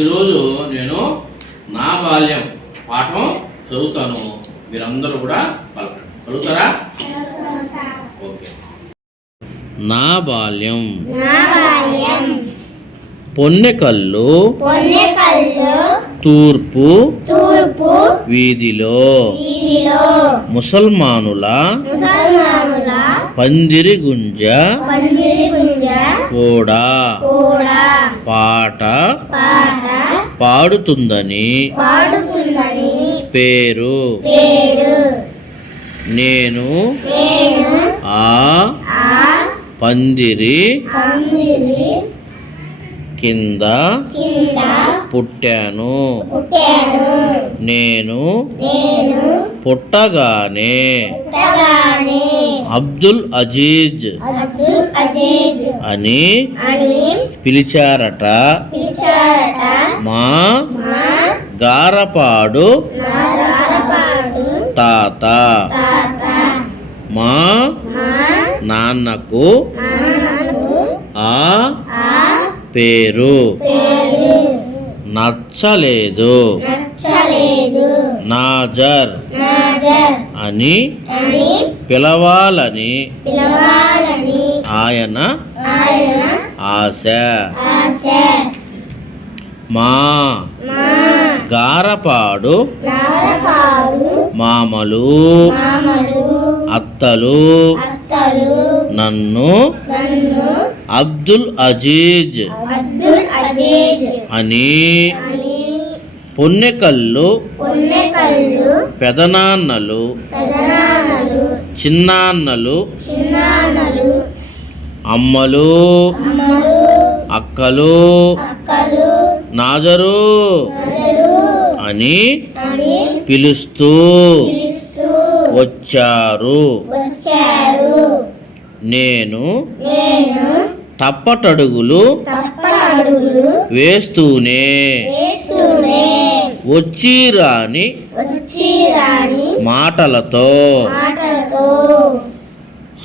ఈరోజు నేను నా బాల్యం పాఠం చదువుతాను. మీరందరూ కూడా చదువుతారా? ఓకే. నా బాల్యం పొన్నెకల్లు తూర్పు వీధిలో ముసల్మానుల పందిరి గుంజ కూడా పాట పాడుతుందని పేరు. నేను ఆ పందిరి కింద పుట్టాను. నేను పుట్టగానే అబ్దుల్ అజీజ్ అని పిలిచారట మా గారపాడు తాత. మా నాన్నకు ఆ పేరు నచ్చలేదు. నాజర్ అని పిలవాలని ఆయన ఆశ. మా గారపాడు మామలు అత్తలు నన్ను అబ్దుల్ అజీజ్ అని పొన్నెకల్లు పెదనాన్నలు చిన్నాన్నలు అమ్మలు అక్కలు నాజరు అని పిలుస్తూ వచ్చారు. నేను తప్పటడుగులు వేస్తూనే వచ్చిరాని మాటలతో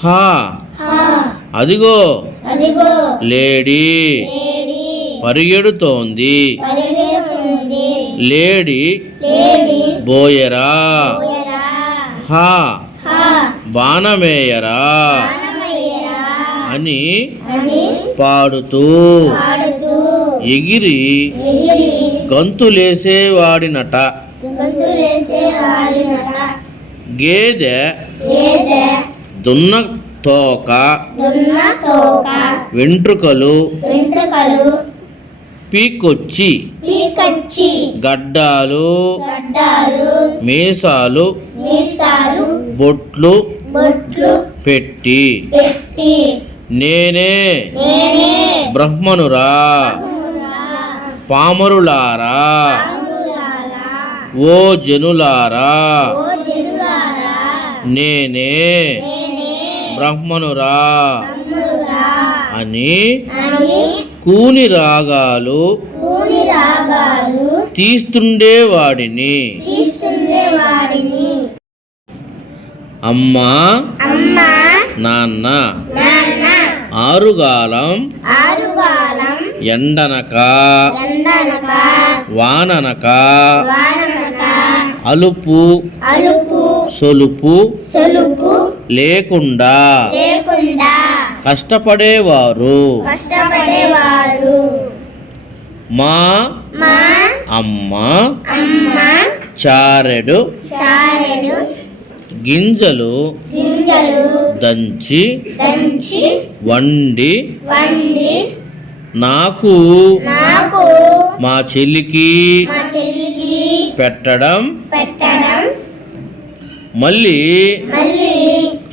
హా అదిగో లేడీ పరిగెడుతోంది, లేడీ బోయరా, హా బాణమేయరా అని పాడుతూ ఎగిరి గంతులేసేవాడినట. గేదె దున్న తోక వెంట్రుకలు పీకొచ్చి గడ్డాలు మీసాలు బొట్లు పెట్టి నేనే బ్రహ్మనురా పామరులారా ఓ జనులారా నేనే బ్రహ్మనురా అని కూని రాగాలు తీస్తుండేవాడిని. అమ్మా నాన్న ఆరుగాలం ఎండనక వాననక అలుపు సొలుపు లేకుండా కష్టపడేవారు. మా అమ్మ చారెడు గింజలు దంచి వండి నాకు మా చెల్లికి పెట్టడం, మళ్ళీ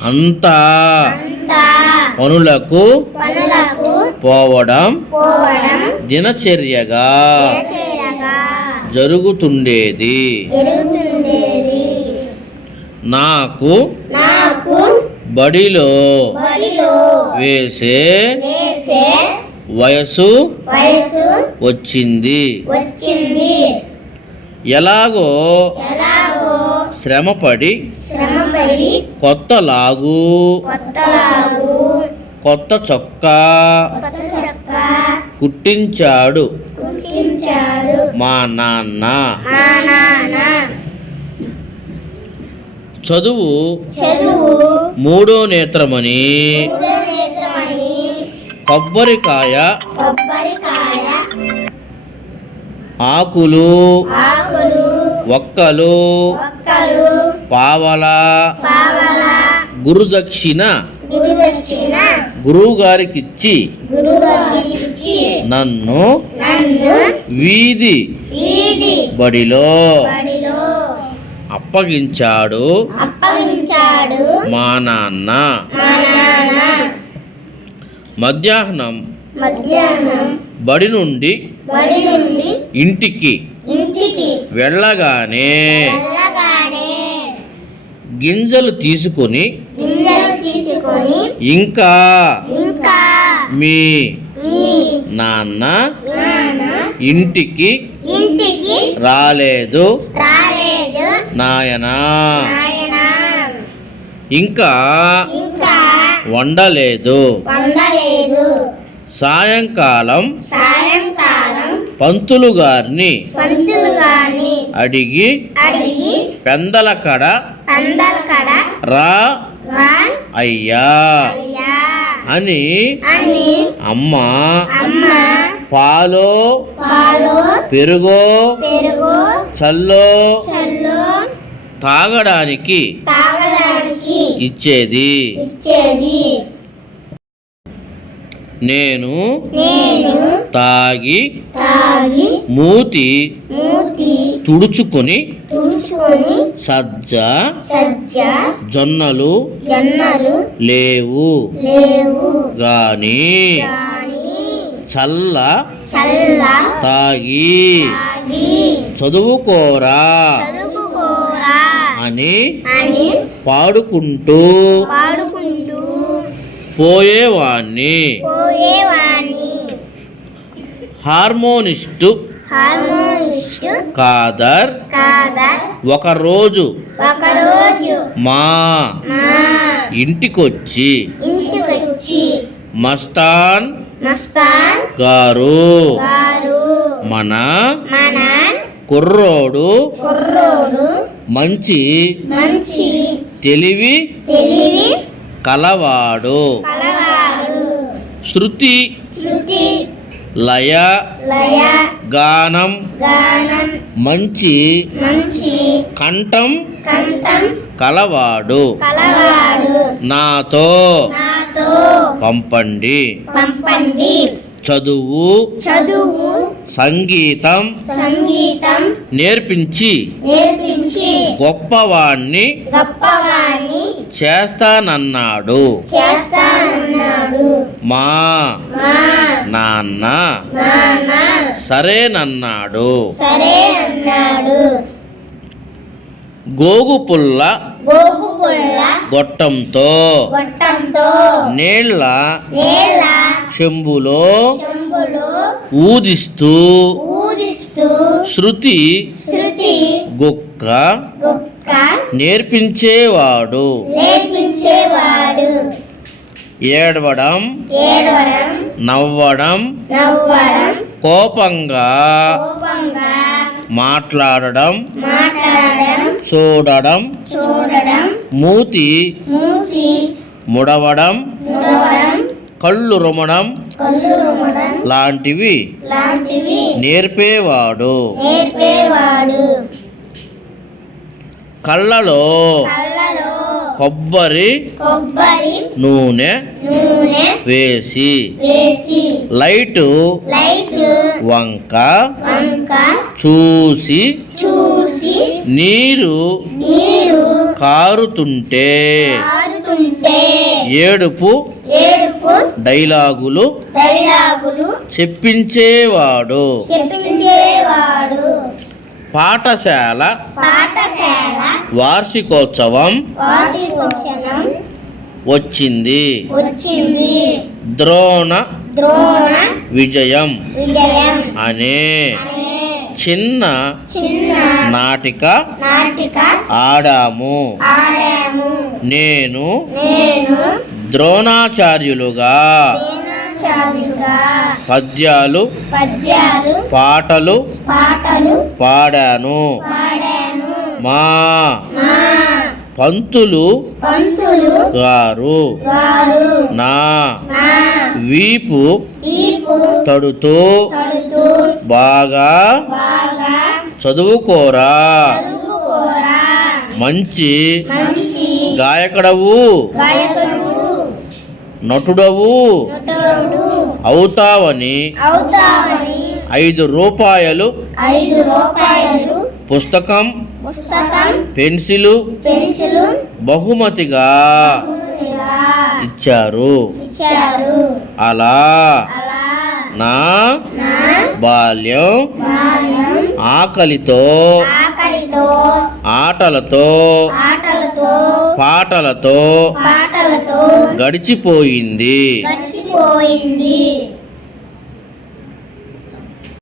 అంతా పనులకు పోవడం దినచర్యగా జరుగుతుండేది. నాకు బడిలో వేసే వయసు వచ్చింది. ఎలాగో శ్రమపడి కొత్త లాగు కొత్త చొక్కా కుట్టించాడు మా నాన్న. మా నాన్న. చదువు చదువు మూడో నేత్రమని మూడో నేత్రమని. కొబ్బరికాయ కొబ్బరికాయ. ఆకులు ఆకులు. ఒక్కలు ఒక్కలు. పావల పావల. గురుదక్షిణ గురుదక్షిణ. గురువుగారికిచ్చి గురువుగారికిచ్చి నన్ను నన్ను వీధి వీధి బడిలో బడిలో అప్పగించాడు అప్పగించాడు మా నాన్న. మా నాన్న. మధ్యాహ్నం మధ్యాహ్నం బడి నుండి బడి నుండి ఇంటికి ఇంటికి వెళ్ళగానే వెళ్ళగానే గింజలు తీసుకొని గింజలు తీసుకొని ఇంకా ఇంకా మీ మీ నాన్న నాన్న ఇంటికి ఇంటికి రాలేదు రాలేదు నాయనా. నాయనా. ఇంకా ఇంకా వండలేదు. వండలేదు. సాయంకాలం సాయంకాలం పంతులు గారిని పంతులు గారిని అడిగి అడిగి పెందల కడ పందల కడ రా రా అయ్యా అయ్యా అని అని అమ్మ అమ్మ పాలో పాలు పెరుగో పెరుగు చల్లో చల్లు తాగడానికి తాగడానికి ఇచ్చేది. ఇచ్చేది. నేను నేను తాగి తాగి మూతి మూతి తుడుచుకొని తుడుచుకొని సజ్జ సజ్జ జొన్నలు జొన్నలు లేవు లేవు గాని గాని చల్ల చల్ల తాగి తాగి చదువుకోరా చదువుకోరా అని అని పాడుకుంటూ పాడుకుంటూ పోయేవాణ్ణి. పోయేవాణ్ణి. హార్మోనిస్టు హార్మోనిస్ట్ కాదర్ కాదర్ ఒకరోజు ఒకరోజు మా మా ఇంటికొచ్చి ఇంటికొచ్చి మస్తాన్ మస్తాన్ గారు గారు మన మన కుర్రోడు కుర్రోడు మంచి మంచి తెలివి తెలివి కలవాడు. కలవాడు. శృతి శృతి లయ లయ గానం గానం మంచి మంచి కంఠం కంఠం కలవాడు. కలవాడు. నాతో నాతో పంపండి. పంపండి. చదువు చదువు సంగీతం సంగీతం నేర్పించి నేర్పించి గొప్పవాణ్ణి గొప్పవాణ్ణి చేస్తానన్నాడు చేస్తానన్నాడు మా మా నాన్న. నాన్న సరేనన్నాడు. సరే అన్నాడు. గోగుపుల్ల గోగుపుల్ల గొట్టంతో గొట్టంతో నీళ్ల నేల చెంబులో చెంబులో ఊదిస్తూ ఊదిస్తూ శృతి శృతి గుక్క గుక్క నేర్పించేవాడు. నేర్పించేవాడు. ఏడవడం ఏడవడం నవ్వడం నవ్వడం కోపంగా కోపంగా మాట్లాడడం మాట్లాడడం చూడడం చూడడం మూతి మూతి ముడవడం ముడవడం కళ్ళు రుమడం కళ్ళు రుమడం లాంటివి లాంటివి నేర్పేవాడు. నేర్పేవాడు. కళ్ళలో కళ్ళలో కొబ్బరి కొబ్బరి నూనె నూనె వేసి వేసి లైటు లైట్ వంక వంక చూసి చూసి నీరు నీరు కారుతుంటే కారుతుంటే ఏడుపు ఏడుపు డైలాగులు డైలాగులు చెప్పించేవాడు. చెప్పించేవాడు. పాఠశాల పాఠశాల వార్షికోత్సవం వార్షికోత్సవం వచ్చింది. వచ్చింది. ద్రోణ ద్రోణ విజయం విజయం అనే అనే చిన్న చిన్న నాటిక నాటిక ఆడాము. ఆడాము. నేను నేను ద్రోణాచార్యులుగా పాఠశాలిగా పద్యాలు పద్యాలు పాటలు పాటలు పాడాను. పాడాను. మా మా పంతులు పంతులు గారు గారు నా నా వీపు వీపు తడుతూ తడుతూ బాగా బాగా చదువుకోరా, చదువుకోరా, మంచి మంచి గాయకుడవు, గాయకుడు నటుడవు నటుడు అవుతావని అవుతావని 5 రూపాయలు 5 రూపాయలు పుస్తకం, పుస్తకం పెన్సిలు పెన్సిలు బహుమతిగా బహుమతిగా ఇచ్చారు. ఇచ్చారు. అలా అలా నా నా బాల్యం బాల్యం ఆకలితో, ఆకలితో ఆటలతో, ఆటలతో పాటలతో పాటలతో గడిచిపోయింది. గడిచిపోయింది.